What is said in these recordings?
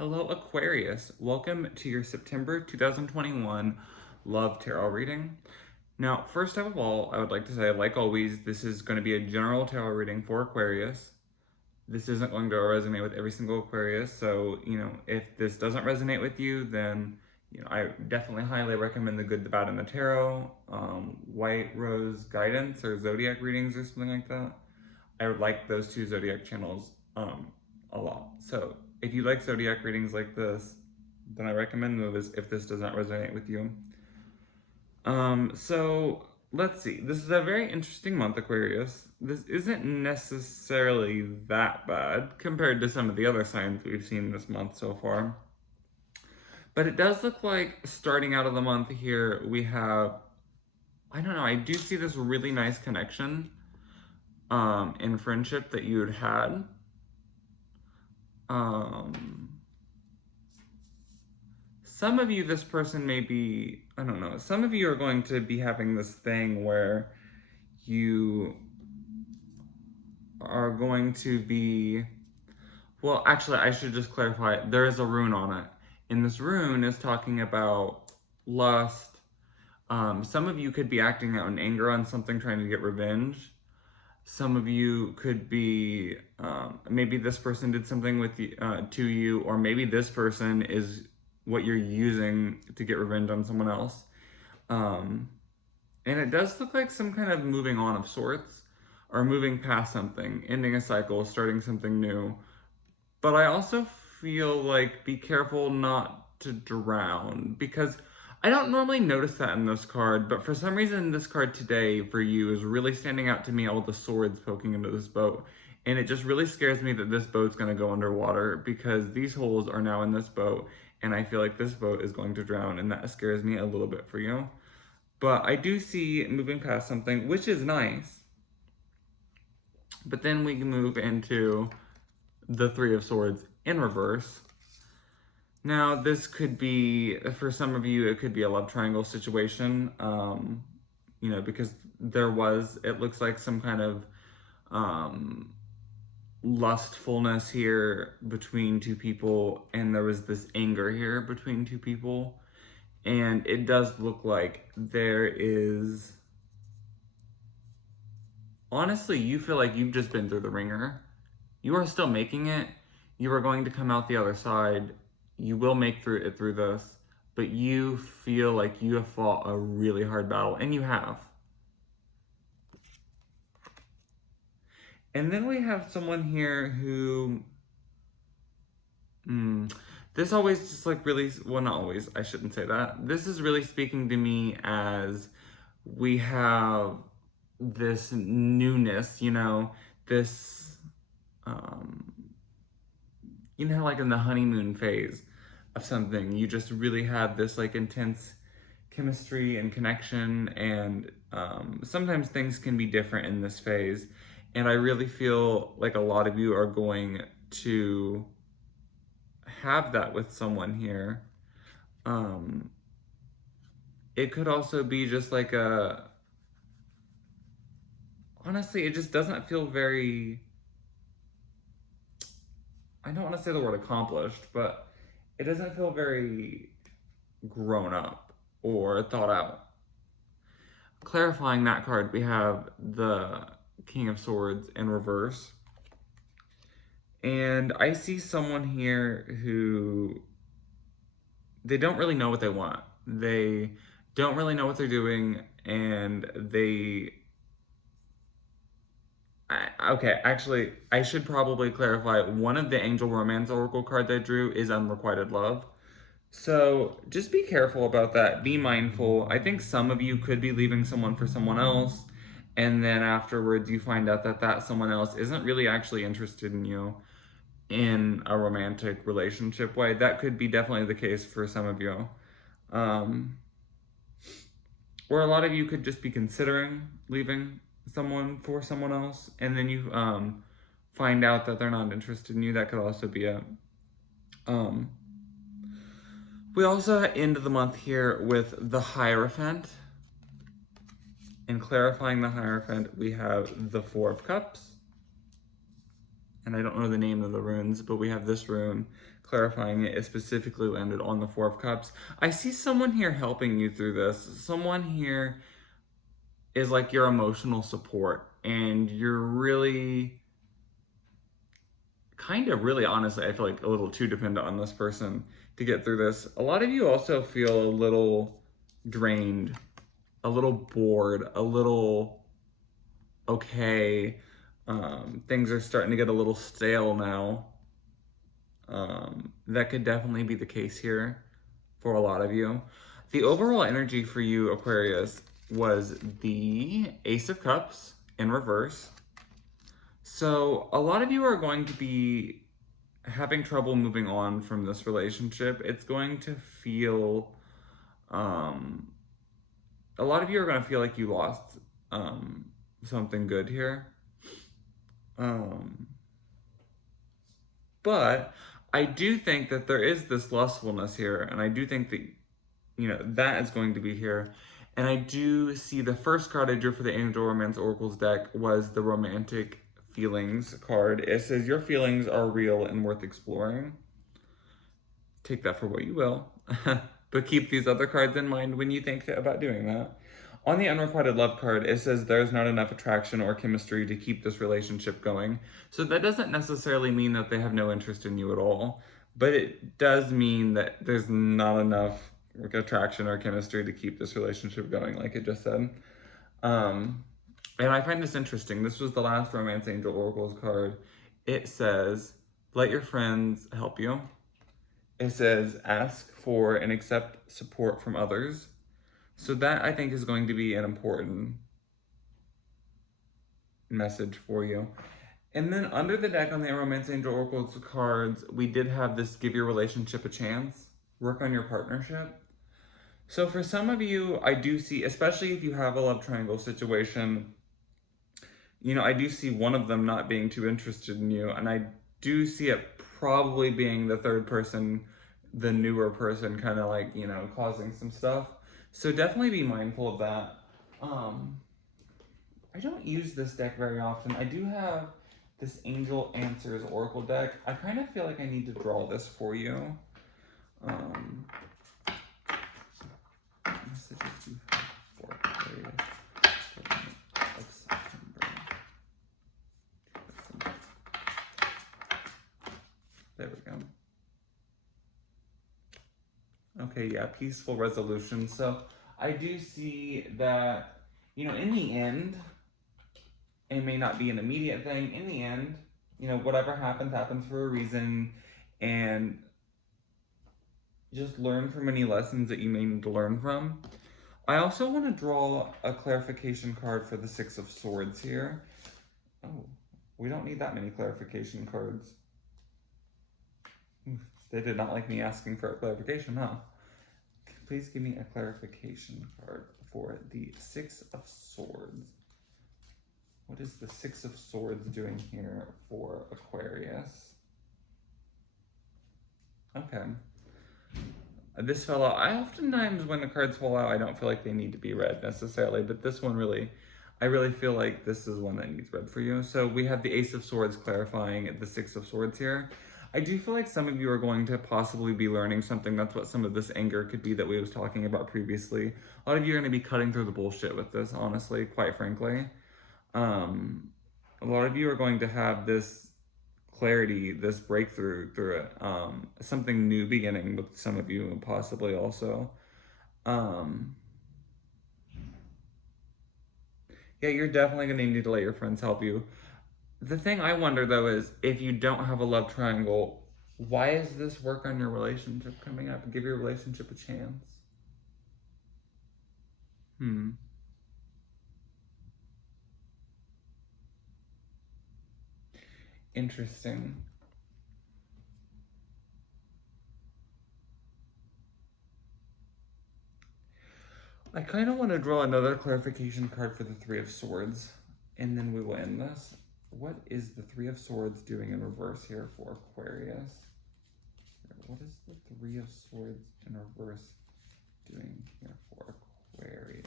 Hello, Aquarius. Welcome to your September 2021 Love Tarot reading. Now, first of all, I would like to say, like always, this is going to be a general tarot reading for Aquarius. This isn't going to resonate with every single Aquarius, so, if this doesn't resonate with you, then, I definitely highly recommend the Good, the Bad, and the Tarot, White Rose Guidance, or Zodiac readings, or something like that. I would like those two Zodiac channels a lot. So if you like Zodiac readings like this, then I recommend those if this does not resonate with you. So let's see. This is a very interesting month, Aquarius. This isn't necessarily that bad compared to some of the other signs we've seen this month so far. But it does look like starting out of the month here, we have, I don't know, I do see this really nice connection in friendship that you had. Some of you, this person may be, I don't know, some of you are going to be having this thing where you are going to be, well, actually, I should just clarify, there is a rune on it. And this rune is talking about lust. Some of you could be acting out in anger on something, trying to get revenge. Some of you could be, maybe this person did something with you, to you, or maybe this person is what you're using to get revenge on someone else. And it does look like some kind of moving on of sorts, or moving past something, ending a cycle, starting something new. But I also feel like be careful not to drown, because I don't normally notice that in this card, but for some reason this card today for you is really standing out to me, all the swords poking into this boat. And it just really scares me that this boat's going to go underwater, because these holes are now in this boat, and I feel like this boat is going to drown, and that scares me a little bit for you. But I do see moving past something, which is nice. But then we move into the Three of Swords in reverse. Now, this could be, for some of you, it could be a love triangle situation, because it looks like some kind of lustfulness here between two people, and there was this anger here between two people. And it does look like there is, honestly, you feel like you've just been through the ringer. You are still making it. You are going to come out the other side. You will make it through this, but you feel like you have fought a really hard battle, and you have. And then we have someone here who, this always just like really, well, not always, I shouldn't say that. This is really speaking to me as we have this newness, this, like in the honeymoon phase of something, you just really have this like intense chemistry and connection, and sometimes things can be different in this phase. And I really feel like a lot of you are going to have that with someone here. It could also be just like honestly, it just doesn't feel very, I don't want to say the word accomplished, but it doesn't feel very grown up or thought out. Clarifying that card, we have the King of Swords in reverse. And I see someone here who, they don't really know what they want. They don't really know what they're doing, and actually, I should probably clarify, one of the Angel Romance Oracle cards I drew is Unrequited Love. So just be careful about that. Be mindful. I think some of you could be leaving someone for someone else, and then afterwards you find out that someone else isn't really actually interested in you in a romantic relationship way. That could be definitely the case for some of you. Or a lot of you could just be considering leaving someone for someone else, and then you find out that they're not interested in you. That could also be it. We also end the month here with the Hierophant. And clarifying the Hierophant, we have the Four of Cups and I don't know the name of the runes, but we have this rune clarifying it. It specifically landed on the Four of Cups. I see someone here helping you through this. Someone here is like your emotional support, and you're really, kind of really honestly, I feel like a little too dependent on this person to get through this. A lot of you also feel a little drained, a little bored, a little okay. Things are starting to get a little stale now. That could definitely be the case here for a lot of you. The overall energy for you, Aquarius, was the Ace of Cups in reverse. So a lot of you are going to be having trouble moving on from this relationship. It's going to feel, a lot of you are going to feel like you lost something good here. But I do think that there is this lustfulness here, and I do think that, that is going to be here. And I do see the first card I drew for the Angel Romance Oracles deck was the Romantic Feelings card. It says, your feelings are real and worth exploring. Take that for what you will. But keep these other cards in mind when you think about doing that. On the Unrequited Love card, it says there's not enough attraction or chemistry to keep this relationship going. So that doesn't necessarily mean that they have no interest in you at all, but it does mean that there's not enough attraction or chemistry to keep this relationship going, like it just said. And I find this interesting. This was the last Romance Angel Oracles card. It says, let your friends help you. It says, ask for and accept support from others. So that, I think, is going to be an important message for you. And then under the deck on the Romance Angel Oracles cards, we did have this give your relationship a chance, work on your partnership. So for some of you, I do see, especially if you have a love triangle situation, I do see one of them not being too interested in you. And I do see it probably being the third person, the newer person, kind of like, causing some stuff. So definitely be mindful of that. I don't use this deck very often. I do have this Angel Answers Oracle deck. I kind of feel like I need to draw this for you. Messages you have for Aquarius for the month of September. There we go. Okay, yeah, peaceful resolution. So I do see that, in the end, it may not be an immediate thing. In the end, whatever happens, happens for a reason. And just learn from any lessons that you may need to learn from. I also want to draw a clarification card for the Six of Swords here. Oh, we don't need that many clarification cards. They did not like me asking for a clarification, huh? Please give me a clarification card for the Six of Swords. What is the Six of Swords doing here for Aquarius? Okay. This fell out. I oftentimes, when the cards fall out, I don't feel like they need to be read necessarily, but this one really, I really feel like this is one that needs read for you. So we have the Ace of Swords clarifying the Six of Swords here. I do feel like some of you are going to possibly be learning something. That's what some of this anger could be that we was talking about previously. A lot of you are going to be cutting through the bullshit with this, honestly, quite frankly. A lot of you are going to have this clarity, this breakthrough through it. Something new beginning with some of you, and possibly also. Yeah, you're definitely going to need to let your friends help you. The thing I wonder, though, is if you don't have a love triangle, why is this work on your relationship coming up? Give your relationship a chance. Interesting. I kind of want to draw another clarification card for the Three of Swords, and then we will end this. What is the Three of Swords doing in reverse here for Aquarius? What is the Three of Swords in reverse doing here for Aquarius?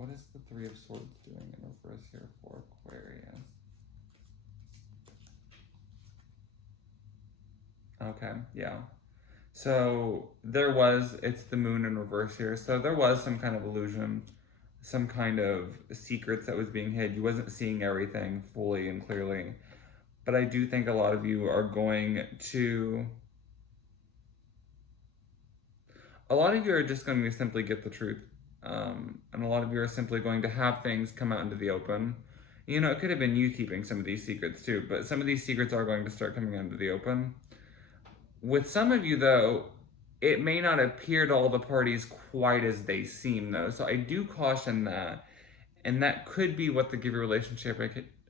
What is the Three of Swords doing in reverse here for Aquarius? Okay, yeah. So it's the moon in reverse here. So there was some kind of illusion, some kind of secrets that was being hid. You wasn't seeing everything fully and clearly. But I do think a lot of you are going to, a lot of you are just going to simply get the truth. And a lot of you are simply going to have things come out into the open. You know, it could have been you keeping some of these secrets too, but some of these secrets are going to start coming out into the open. With some of you, though, it may not appear to all the parties quite as they seem, though. So I do caution that. And that could be what the Give Your Relationship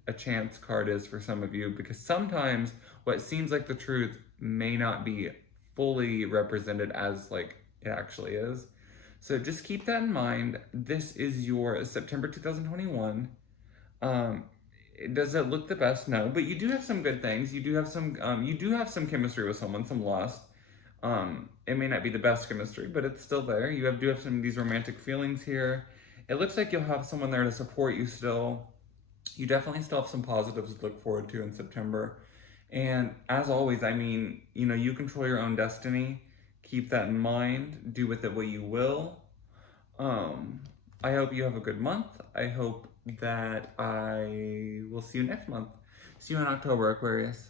a Chance card is for some of you, because sometimes what seems like the truth may not be fully represented as like it actually is. So just keep that in mind. This is your September 2021. Um, does it look the best? No, but you do have some good things. You do have some chemistry with someone, some lust. It may not be the best chemistry, but it's still there. Do have some of these romantic feelings here. It looks like you'll have someone there to support you still. You definitely still have some positives to look forward to in September. And as always, I mean, you know, you control your own destiny. Keep that in mind. Do with it what you will. I hope you have a good month. I hope that I will see you next month. See you in October, Aquarius.